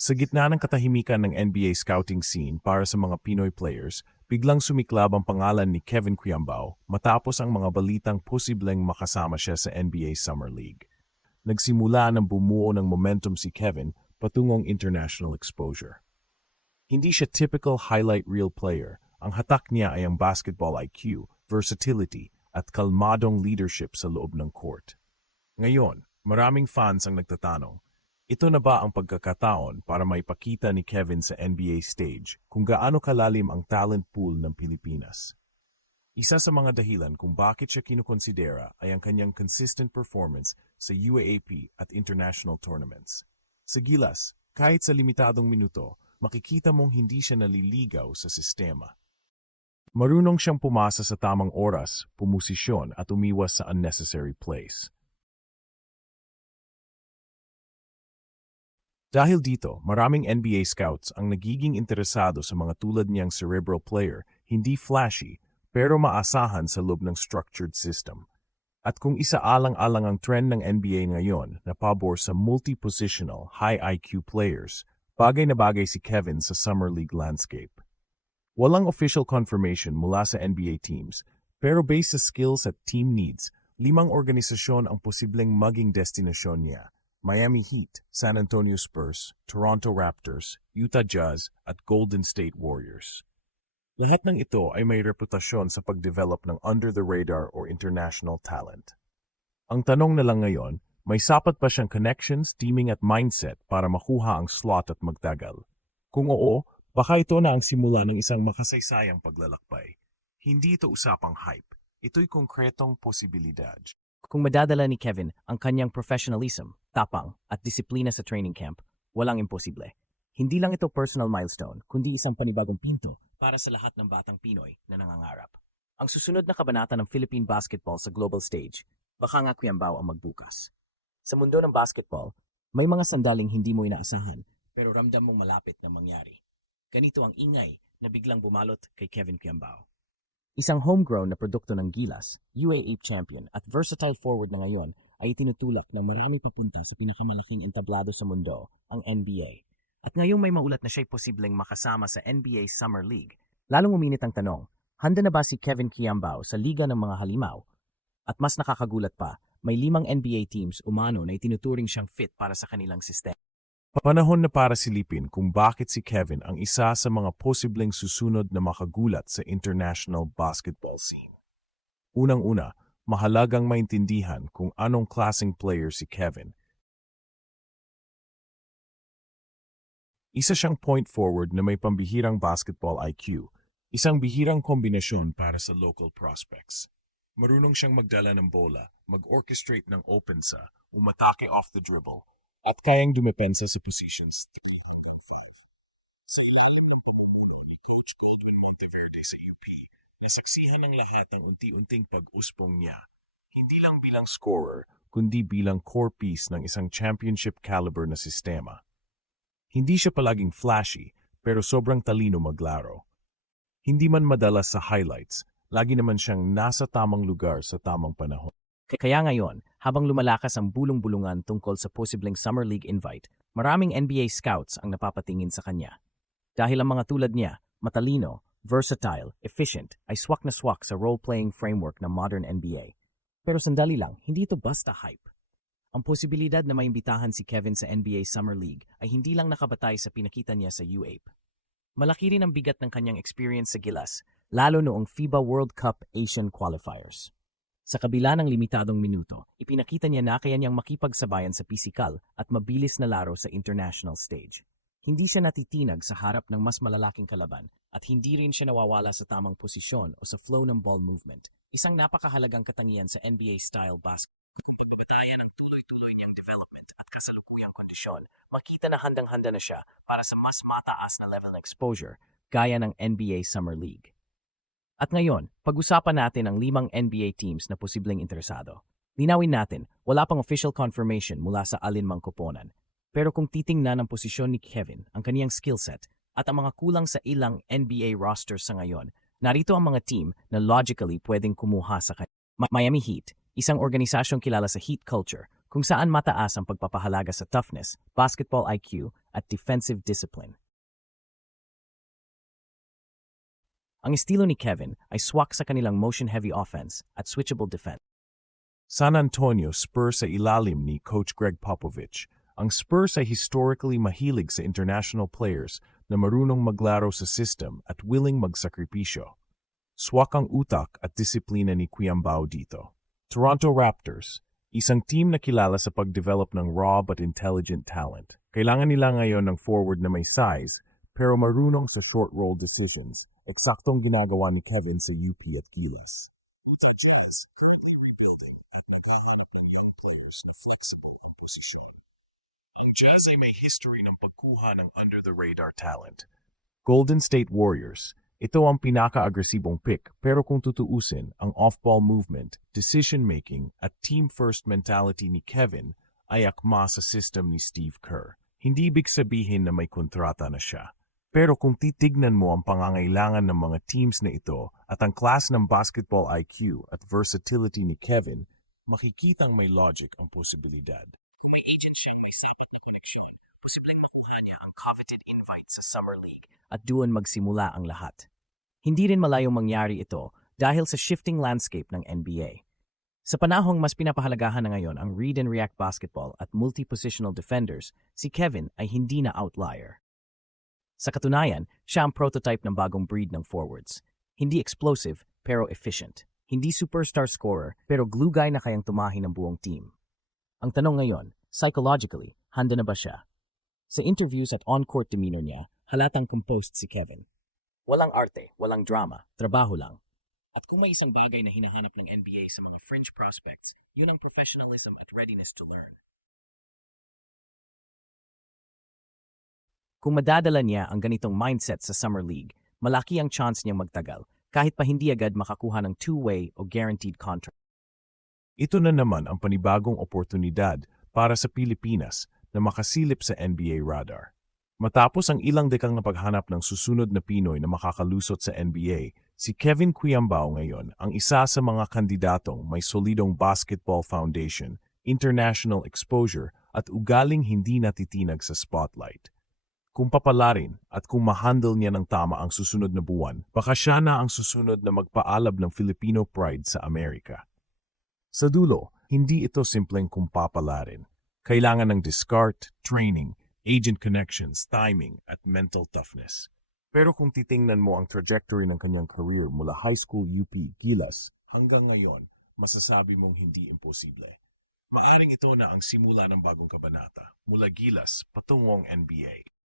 Sa gitna ng katahimikan ng NBA scouting scene para sa mga Pinoy players, biglang sumiklab ang pangalan ni Kevin Quiambao matapos ang mga balitang posibleng makasama siya sa NBA Summer League. Nagsimula ng bumuo ng momentum si Kevin patungong international exposure. Hindi siya typical highlight reel player. Ang hatak niya ay ang basketball IQ, versatility, at kalmadong leadership sa loob ng court. Ngayon, maraming fans ang nagtatanong, ito na ba ang pagkakataon para maipakita ni Kevin sa NBA stage kung gaano kalalim ang talent pool ng Pilipinas? Isa sa mga dahilan kung bakit siya kinukonsidera ay ang kanyang consistent performance sa UAAP at international tournaments. Sa gilas, kahit sa limitadong minuto, makikita mong hindi siya naliligaw sa sistema. Marunong siyang pumasa sa tamang oras, pumosisyon at umiwas sa unnecessary plays. Dahil dito, maraming NBA scouts ang nagiging interesado sa mga tulad niyang cerebral player, hindi flashy, pero maasahan sa loob ng structured system. At kung isaalang-alang ang trend ng NBA ngayon na pabor sa multi-positional, high IQ players, bagay na bagay si Kevin sa Summer League landscape. Walang official confirmation mula sa NBA teams, pero based sa skills at team needs, 5 organisasyon ang posibleng maging destinasyon niya. Miami Heat, San Antonio Spurs, Toronto Raptors, Utah Jazz at Golden State Warriors. Lahat ng ito ay may reputasyon sa pagdevelop ng under-the-radar or international talent. Ang tanong na lang ngayon, may sapat pa siyang connections, teaming at mindset para makuha ang slot at magtagal? Kung oo, baka ito na ang simula ng isang makasaysayang paglalakbay. Hindi ito usapang hype, ito'y konkretong posibilidad. Kung madadala ni Kevin ang kanyang professionalism, tapang at disiplina sa training camp, walang imposible. Hindi lang ito personal milestone, kundi isang panibagong pinto para sa lahat ng batang Pinoy na nangangarap. Ang susunod na kabanata ng Philippine basketball sa global stage, baka nga Quiambao ang magbukas. Sa mundo ng basketball, may mga sandaling hindi mo inaasahan, pero ramdam mong malapit na mangyari. Ganito ang ingay na biglang bumalot kay Kevin Quiambao. Isang homegrown na produkto ng Gilas, UAAP champion at versatile forward na ngayon ay itinutulak ng marami papunta sa pinakamalaking entablado sa mundo, ang NBA. At ngayong may maulat na siya'y posibleng makasama sa NBA Summer League, lalong uminit ang tanong, handa na ba si Kevin Quiambao sa Liga ng mga Halimaw? At mas nakakagulat pa, may 5 NBA teams umano na itinuturing siyang fit para sa kanilang sistema. Panahon na para silipin kung bakit si Kevin ang isa sa mga posibleng susunod na makagulat sa international basketball scene. Unang-una, mahalagang maintindihan kung anong klaseng player si Kevin. Isa siyang point forward na may pambihirang basketball IQ, isang bihirang kombinasyon para sa local prospects. Marunong siyang magdala ng bola, mag-orchestrate ng opensa, umatake off the dribble, at kayang dumepensa sa positions. Sa ni Coach Godwin Monteverde sa UP, nasaksihan ng lahat ng unti-unting pag-uspong niya. Hindi lang bilang scorer, kundi bilang core piece ng isang championship caliber na sistema. Hindi siya palaging flashy, pero sobrang talino maglaro. Hindi man madalas sa highlights, lagi naman siyang nasa tamang lugar sa tamang panahon. Kaya ngayon, habang lumalakas ang bulong-bulungan tungkol sa posibleng Summer League invite, maraming NBA scouts ang napapatingin sa kanya. Dahil ang mga tulad niya, matalino, versatile, efficient, ay swak na swak sa role-playing framework ng modern NBA. Pero sandali lang, hindi ito basta hype. Ang posibilidad na maimbitahan si Kevin sa NBA Summer League ay hindi lang nakabatay sa pinakita niya sa UAAP. Malaki rin ang bigat ng kanyang experience sa Gilas, lalo noong FIBA World Cup Asian Qualifiers. Sa kabila ng limitadong minuto, ipinakita niya na kaya niyang makipagsabayan sa pisikal at mabilis na laro sa international stage. Hindi siya natitinag sa harap ng mas malalaking kalaban at hindi rin siya nawawala sa tamang posisyon o sa flow ng ball movement, isang napakahalagang katangian sa NBA-style basketball. Kung pagbabatayan ang tuloy-tuloy niyang development at kasalukuyang kondisyon, makita na handang-handa na siya para sa mas mataas na level ng exposure gaya ng NBA Summer League. At ngayon, pag-usapan natin ang 5 NBA teams na posibleng interesado. Linawin natin, wala pang official confirmation mula sa alinmang koponan. Pero kung titingnan ang posisyon ni Kevin, ang kaniyang skill set, at ang mga kulang sa ilang NBA rosters sa ngayon, narito ang mga team na logically pwedeng kumuha sa kanya. Miami Heat, isang organisasyong kilala sa heat culture, kung saan mataas ang pagpapahalaga sa toughness, basketball IQ, at defensive discipline. Ang estilo ni Kevin ay swak sa kanilang motion-heavy offense at switchable defense. San Antonio Spurs sa ilalim ni Coach Greg Popovich. Ang Spurs ay historically mahilig sa international players na marunong maglaro sa system at willing magsakripisyo. Swak ang utak at disiplina ni Quiambao dito. Toronto Raptors, isang team na kilala sa pag-develop ng raw but intelligent talent. Kailangan nila ngayon ng forward na may size pero marunong sa short roll decisions, eksaktong ginagawa ni Kevin sa UP at Gilas. Utah Jazz, currently rebuilding at naghahanap ng young players na flexible ang posisyon. Ang Jazz ay may history ng pagkuha ng under-the-radar talent. Golden State Warriors, ito ang pinaka-agresibong pick pero kung tutuusin, ang off-ball movement, decision-making at team-first mentality ni Kevin ay akma sa system ni Steve Kerr. Hindi ibig sabihin na may kontrata na siya. Pero kung titignan mo ang pangangailangan ng mga teams na ito at ang class ng basketball IQ at versatility ni Kevin, makikitang may logic ang posibilidad. Kung may agent siyang may sapat na koneksyon, posibleng makuha niya ang coveted invite sa Summer League at doon magsimula ang lahat. Hindi rin malayong mangyari ito dahil sa shifting landscape ng NBA. Sa panahong mas pinapahalagahan na ngayon ang read and react basketball at multi-positional defenders, si Kevin ay hindi na outlier. Sa katunayan, siya ang prototype ng bagong breed ng forwards. Hindi explosive, pero efficient. Hindi superstar scorer, pero glue guy na kayang tumahi ng buong team. Ang tanong ngayon, psychologically, handa na ba siya? Sa interviews at on-court demeanor niya, halatang composed si Kevin. Walang arte, walang drama, trabaho lang. At kung may isang bagay na hinahanap ng NBA sa mga fringe prospects, yun ang professionalism at readiness to learn. Kung madadala niya ang ganitong mindset sa Summer League, malaki ang chance niyang magtagal kahit pa hindi agad makakuha ng two-way o guaranteed contract. Ito na naman ang panibagong oportunidad para sa Pilipinas na makasilip sa NBA radar. Matapos ang ilang dekang na paghanap ng susunod na Pinoy na makakalusot sa NBA, si Kevin Quiambao ngayon ang isa sa mga kandidatong may solidong basketball foundation, international exposure at ugaling hindi natitinag sa spotlight. Kung papalarin at kung ma-handle niya ng tama ang susunod na buwan, baka siya na ang susunod na magpaalab ng Filipino pride sa Amerika. Sa dulo, hindi ito simpleng kung papalarin. Kailangan ng discard, training, agent connections, timing, at mental toughness. Pero kung titingnan mo ang trajectory ng kanyang career mula high school UP, Gilas, hanggang ngayon, masasabi mong hindi imposible. Maaring ito na ang simula ng bagong kabanata, mula Gilas patungong NBA.